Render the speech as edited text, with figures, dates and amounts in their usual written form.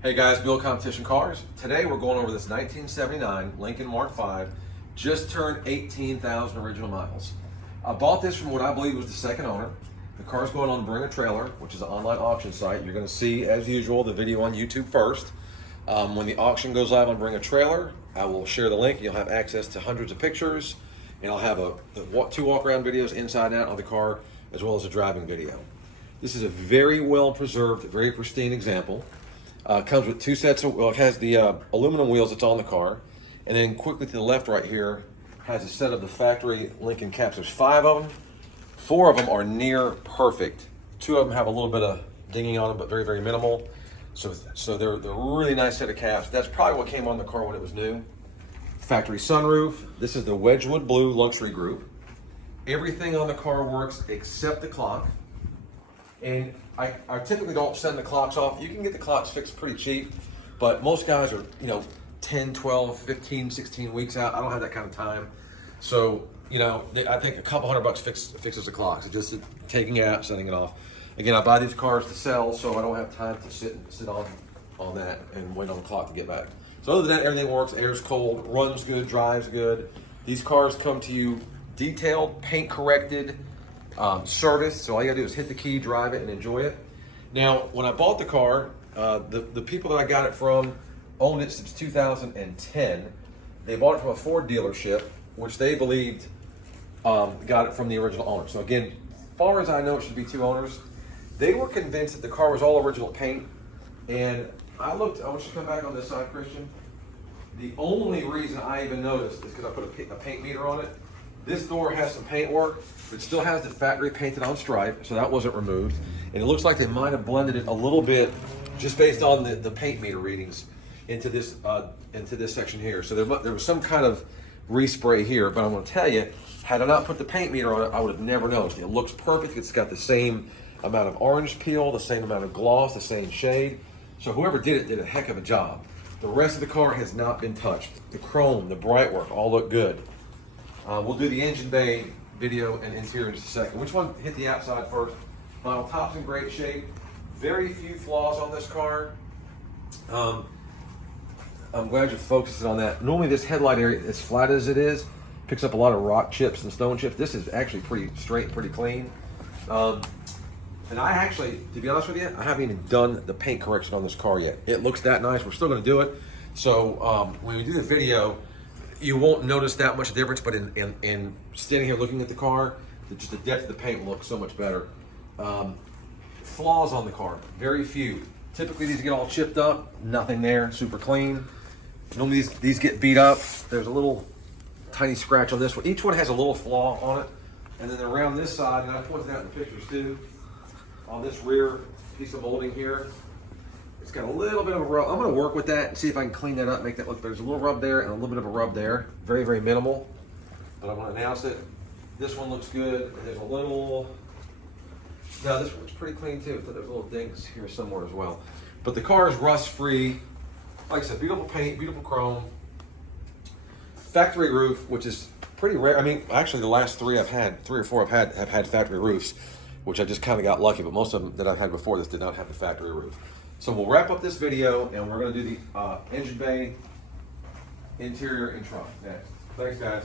Hey guys, Bill Competition Cars. Today we're going over this 1979 Lincoln Mark V, just turned 18,000 original miles. I bought this from what I believe was the second owner. The car's going on Bring a Trailer, which is an online auction site. You're going to see, as usual, the video on YouTube first. When the auction goes live on Bring a Trailer, I will share the link. You'll have access to hundreds of pictures, and I'll have two walk-around videos inside and out of the car, as well as a driving video. This is a very well-preserved, very pristine example. Comes with two sets of, well, it has the aluminum wheels that's on the car, and then quickly to the left right here has a set of the factory Lincoln caps. There's 5 of them. 4 of them are near perfect. 2 of them have a little bit of dinging on them, but very, very minimal. So they're a really nice set of caps. That's probably what came on the car when it was new. Factory sunroof. This is the Wedgwood Blue Luxury Group. Everything on the car works except the clock. And I typically don't send the clocks off. You can get the clocks fixed pretty cheap, but most guys are, 10, 12, 15, 16 weeks out. I don't have that kind of time. So, I think a couple $100 fixes the clocks. It's just taking it out, setting it off. Again, I buy these cars to sell, so I don't have time to sit on that and wait on the clock to get back. So other than that, everything works. Air's cold, runs good, drives good. These cars come to you detailed, paint corrected, service, so all you gotta do is hit the key, drive it, and enjoy it. Now, when I bought the car, the people that I got it from owned it since 2010. They bought it from a Ford dealership, which they believed got it from the original owner. So again, as far as I know, it should be 2 owners. They were convinced that the car was all original paint, and I want you to come back on this side, Christian. The only reason I even noticed is because I put a paint meter on it. This door has some paint work, but it still has the factory painted on stripe, so that wasn't removed. And it looks like they might have blended it a little bit just based on the paint meter readings into this section here. So there was some kind of respray here, but I'm gonna tell you, had I not put the paint meter on it, I would have never noticed. It looks perfect. It's got the same amount of orange peel, the same amount of gloss, the same shade. So whoever did a heck of a job. The rest of the car has not been touched. The chrome, the bright work, all look good. We'll do the engine bay video and interior in just a second. Which one hit the outside first? Final top's in great shape. Very few flaws on this car. I'm glad you're focusing on that. Normally this headlight area, as flat as it is, picks up a lot of rock chips and stone chips. This is actually pretty straight and pretty clean. And I actually, to be honest with you, I haven't even done the paint correction on this car yet. It looks that nice. We're still gonna do it. So when we do the video, you won't notice that much difference, but in standing here looking at the car, just the depth of the paint will look so much better. Flaws on the car, very few. Typically these get all chipped up, nothing there, super clean. Normally these get beat up. There's a little tiny scratch on this one. Each one has a little flaw on it. And then around this side, and I pointed out in the pictures too, on this rear piece of molding here, it's got a little bit of a rub. I'm gonna work with that and see if I can clean that up, make that look. There's a little rub there and a little bit of a rub there. Very, very minimal, but I'm gonna announce it. This one looks good. There's a little, no, this one's pretty clean too. There's little dings here somewhere as well. But the car is rust free. Like I said, beautiful paint, beautiful chrome. Factory roof, which is pretty rare. I mean, actually the last 3 or 4 have had factory roofs, which I just kind of got lucky, but most of them that I've had before this did not have the factory roof. So we'll wrap up this video and we're gonna do the engine bay, interior, and trunk next. Thanks guys.